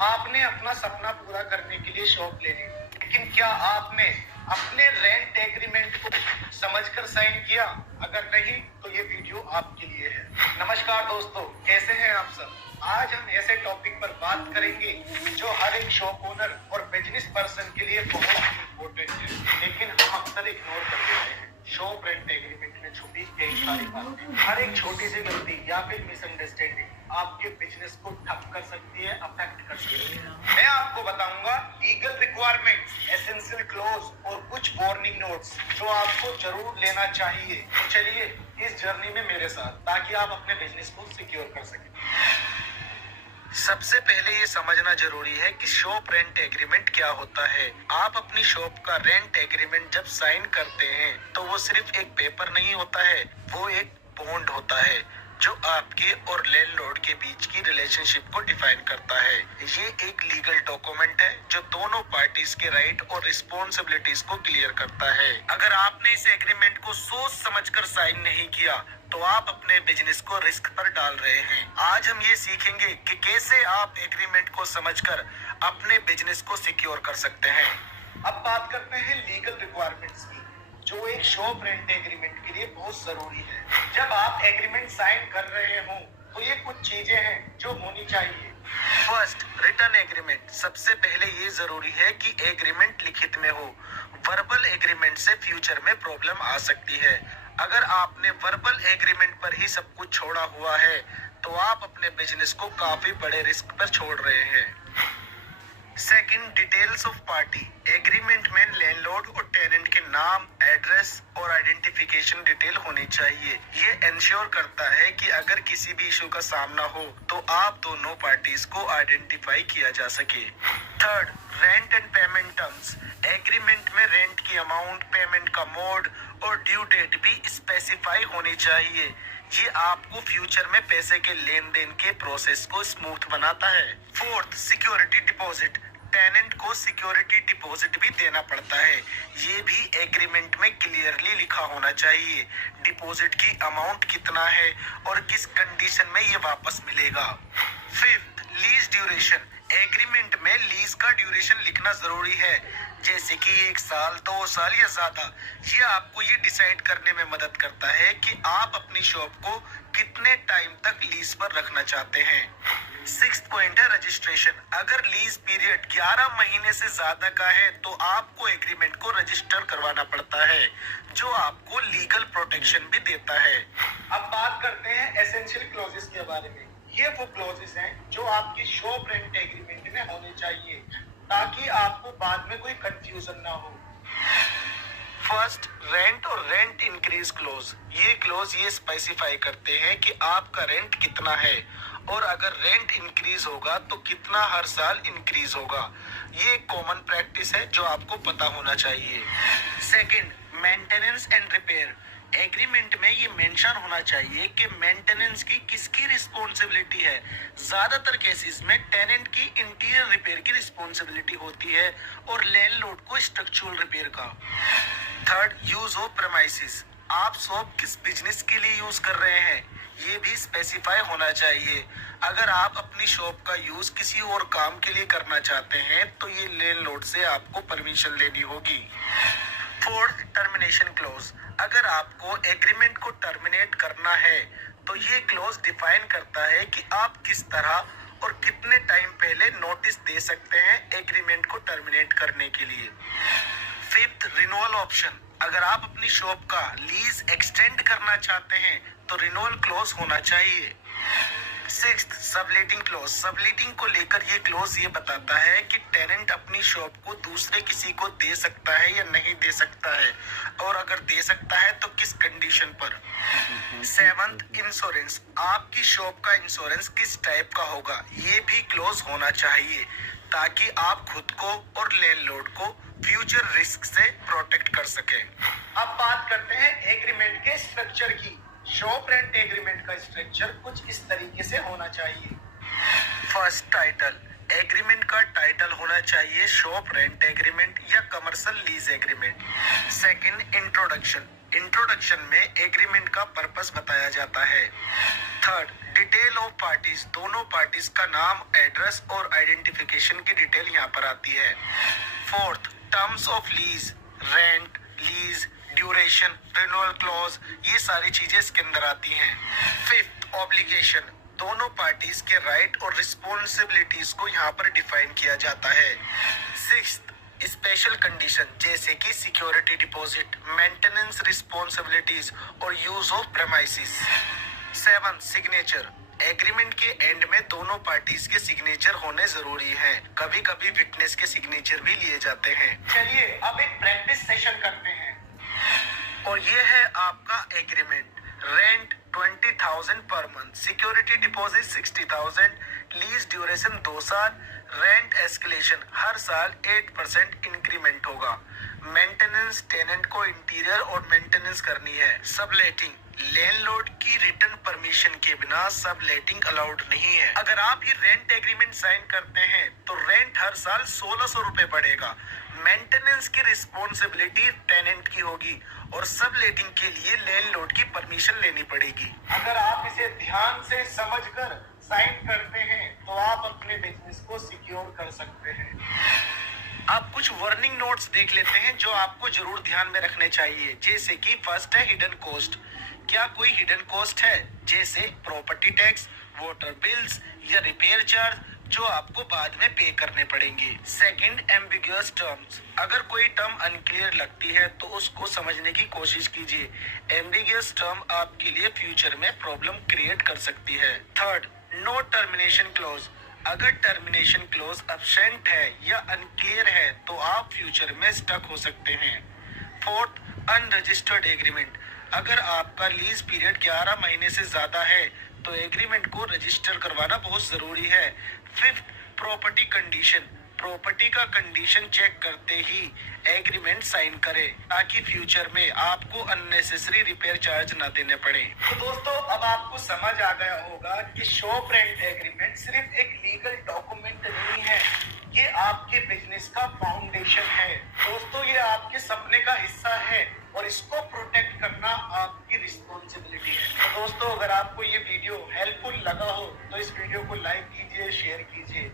आपने अपना सपना पूरा करने के लिए शॉप ले ली, लेकिन क्या आपने अपने रेंट एग्रीमेंट को समझकर साइन किया? अगर नहीं तो ये वीडियो आपके लिए है। नमस्कार दोस्तों, कैसे हैं आप सब? आज हम ऐसे टॉपिक पर बात करेंगे जो हर एक शॉप ओनर और बिजनेस पर्सन के लिए बहुत इम्पोर्टेंट है, लेकिन हम अक्सर इग्नोर कर देते हैं। शॉप रेंट एग्रीमेंट में छुपी कई सारी बातें, हर एक छोटी सी गलती या फिर मिसअंडरस्टैंडिंग आपके बिजनेस को ठप कर सकती है, अफेक्ट कर सकती है। मैं आपको बताऊंगा लीगल रिक्वायरमेंट्स, एसेंशियल क्लॉज और कुछ वार्निंग नोट्स जो आपको जरूर लेना चाहिए। तो चलिए इस जर्नी में मेरे साथ, ताकि आप अपने बिजनेस को सिक्योर कर सकें। सबसे पहले ये समझना जरूरी है कि शॉप रेंट एग्रीमेंट क्या होता है। आप अपनी शॉप का रेंट एग्रीमेंट जब साइन करते हैं तो वो सिर्फ एक पेपर नहीं होता है, वो एक बॉन्ड होता है जो आपके और लैंडलॉर्ड के बीच की रिलेशनशिप को डिफाइन करता है। ये एक लीगल डॉक्यूमेंट है जो दोनों पार्टीज के राइट और रिस्पॉन्सिबिलिटीज को क्लियर करता है। अगर आपने इस एग्रीमेंट को सोच समझकर साइन नहीं किया तो आप अपने बिजनेस को रिस्क पर डाल रहे हैं। आज हम ये सीखेंगे कि कैसे आप एग्रीमेंट को समझकर अपने बिजनेस को सिक्योर कर सकते हैं। अब बात करते हैं लीगल रिक्वायरमेंट्स की, जो एक शॉप रेंट एग्रीमेंट के लिए बहुत जरूरी है। जब आप एग्रीमेंट साइन कर रहे हो तो ये कुछ चीजें हैं जो होनी चाहिए। First, return agreement. सबसे पहले ये जरूरी है कि एग्रीमेंट लिखित में हो। वर्बल एग्रीमेंट से फ्यूचर में प्रॉब्लम आ सकती है। अगर आपने वर्बल एग्रीमेंट पर ही सब कुछ छोड़ा हुआ है तो आप अपने बिजनेस को काफी बड़े रिस्क पर छोड़ रहे हैं। Second, details of party. Agreement में लैंडलॉर्ड और टेनेंट के नाम, एड्रेस और आइडेंटिफिकेशन डिटेल होनी चाहिए। ये इंश्योर करता है कि अगर किसी भी इशू का सामना हो तो आप दोनों पार्टीज को आइडेंटिफाई किया जा सके। Third, rent and payment terms. Agreement में रेंट की अमाउंट, पेमेंट का मोड और ड्यू डेट भी स्पेसिफाई होनी चाहिए। ये आपको फ्यूचर में पैसे के लेन देन के प्रोसेस को स्मूथ बनाता है। Fourth, security deposit. टेनेंट को सिक्योरिटी डिपॉजिट भी देना पड़ता है। ये भी एग्रीमेंट में क्लियरली लिखा होना चाहिए। डिपॉजिट की अमाउंट कितना है और किस कंडीशन में ये वापस मिलेगा। Fifth, lease duration. एग्रीमेंट में लीज का ड्यूरेशन लिखना जरूरी है, जैसे कि 1 साल, 2 साल या ज्यादा। ये आपको ये डिसाइड करने में मदद करता है कि आप अपनी शॉप को कितने टाइम तक लीज पर रखना चाहते हैं। सिक्स्थ पॉइंट है रजिस्ट्रेशन। अगर लीज पीरियड 11 महीने से ज्यादा का है तो आपको एग्रीमेंट को रजिस्टर करवाना पड़ता है, जो आपको लीगल प्रोटेक्शन भी देता है। अब बात करते हैं एसेंशियल क्लॉजेस के बारे में। ये वो क्लॉजेस हैं जो आपकी शॉप रेंट एग्रीमेंट में होने चाहिए, ताकि आपको बाद में कोई कंफ्यूजन ना हो। फर्स्ट, रेंट और रेंट इंक्रीज क्लोज। ये क्लोज ये स्पेसिफाई करते हैं कि आपका रेंट कितना है और अगर रेंट इंक्रीज होगा तो कितना हर साल इंक्रीज होगा। ये एक कॉमन प्रैक्टिस है जो आपको पता होना चाहिए। Second, maintenance and repair. Agreement में ये मेंशन होना चाहिए कि मेंटेनेंस की किसकी रिस्पॉन्सिबिलिटी है। ज्यादातर केसेस में टेनेंट की इंटीरियर रिपेयर की रिस्पॉन्सिबिलिटी होती है और लैंडलॉर्ड को स्ट्रक्चरल रिपेयर का। Third, use of premises. आप शॉप किस बिजनेस के लिए यूज कर रहे हैं ये भी स्पेसिफाई होना चाहिए। अगर आप अपनी शॉप का यूज किसी और काम के लिए करना चाहते हैं तो ये लैंडलॉर्ड से आपको परमिशन लेनी होगी। Fourth, termination clause. अगर आपको एग्रीमेंट को टर्मिनेट करना है तो ये क्लॉज डिफाइन करता है कि आप किस तरह और कितने टाइम पहले नोटिस दे सकते हैं एग्रीमेंट को टर्मिनेट करने के लिए। Fifth, renewal option. अगर आप अपनी शॉप का लीज एक्सटेंड करना चाहते हैं तो रिन्यूअल क्लॉज होना चाहिए। Sixth, subletting clause. सबलेटिंग को लेकर ये क्लॉज ये बताता है कि टेनेंट अपनी शॉप को दूसरे किसी को दे सकता है या नहीं दे सकता है, और अगर दे सकता है तो किस कंडीशन पर। Seventh, insurance. आपकी शॉप का इंश्योरेंस किस टाइप का होगा ये भी क्लॉज होना चाहिए, ताकि आप खुद को और लैंडलॉर्ड को फ्यूचर रिस्क से प्रोटेक्ट कर सके। अब बात करते हैं एग्रीमेंट के स्ट्रक्चर की। शॉप रेंट एग्रीमेंट का स्ट्रक्चर कुछ इस तरीके से होना चाहिए। First, title. एग्रीमेंट का टाइटल होना चाहिए शॉप रेंट एग्रीमेंट या commercial lease agreement. Second, introduction. Introduction में एग्रीमेंट का पर्पस बताया जाता है। थर्ड, डिटेल ऑफ पार्टीज, दोनों पार्टीज का नाम, एड्रेस और आइडेंटिफिकेशन की डिटेल यहाँ पर आती है। Fourth, terms of lease, rent, lease, duration, renewal clause, ये सारी चीजें इसके अंदर आती हैं। फिफ्थ, ऑब्लिगेशन, दोनों पार्टीज के राइट और रिस्पॉन्सिबिलिटीज को यहाँ पर डिफाइन किया जाता है। सिक्स्थ, स्पेशल कंडीशन जैसे कि सिक्योरिटी डिपॉजिट, मेंटेनेंस रिस्पॉन्सिबिलिटीज और use of premises. Seven, signature, agreement के एंड में दोनों पार्टीज के सिग्नेचर होने जरूरी हैं। कभी कभी विटनेस के सिग्नेचर भी लिए जाते हैं। चलिए अब एक प्रैक्टिस सेशन करते हैं। और ये है आपका agreement. Rent 20,000 per month, security deposit 60,000, lease duration 2 साल, रेंट एस्केलेशन हर साल 8% इंक्रीमेंट होगा। मेंटेनेंस, टेनेंट को इंटीरियर और मेंटेनेंस करनी है। सबलेटिंग, लैंडलॉर्ड की रिटर्न परमिशन के बिना सबलेटिंग अलाउड नहीं है। अगर आप ये रेंट एग्रीमेंट साइन करते हैं तो रेंट हर साल 1,600 रुपए बढ़ेगा। मेंटेनेंस की रिस्पॉन्सिबिलिटी टेनेंट की होगी और सबलेटिंग के लिए लैंडलॉर्ड की परमिशन लेनी पड़ेगी। अगर आप इसे ध्यान से समझकर साइन करते हैं तो आप अपने बिजनेस को सिक्योर कर सकते हैं। आप कुछ वार्निंग नोट्स देख लेते हैं जो आपको जरूर ध्यान में रखने चाहिए। जैसे कि फर्स्ट है हिडन कॉस्ट। क्या कोई हिडन कॉस्ट है जैसे प्रॉपर्टी टैक्स, वाटर बिल्स या रिपेयर चार्ज जो आपको बाद में पे करने पड़ेंगे। सेकंड, एम्बिगुअस टर्म्स, अगर कोई टर्म अनक्लियर लगती है तो उसको समझने की कोशिश कीजिए। एम्बिगुअस टर्म आपके लिए फ्यूचर में प्रॉब्लम क्रिएट कर सकती है। थर्ड, नो टर्मिनेशन क्लॉज, अगर टर्मिनेशन क्लॉज एब्सेंट है या अनक्लियर है तो आप फ्यूचर में स्टक हो सकते हैं। फोर्थ, अनरजिस्टर्ड एग्रीमेंट, अगर आपका लीज पीरियड 11 महीने से ज्यादा है तो एग्रीमेंट को रजिस्टर करवाना बहुत जरूरी है। फिफ्थ, प्रॉपर्टी कंडीशन, प्रॉपर्टी का कंडीशन चेक करते ही एग्रीमेंट साइन करें ताकि फ्यूचर में आपको अननेसेसरी रिपेयर चार्ज ना देने पड़े। तो दोस्तों अब आपको समझ आ गया होगा कि शॉप रेंट एग्रीमेंट सिर्फ एक लीगल डॉक्यूमेंट नहीं है, ये आपके बिजनेस का फाउंडेशन है। दोस्तों ये आपके सपने का हिस्सा है और इसको प्रोटेक्ट करना आपकी रिस्पॉन्सिबिलिटी है। तो दोस्तों अगर आपको ये वीडियो हेल्पफुल लगा हो तो इस वीडियो को लाइक कीजिए, शेयर कीजिए।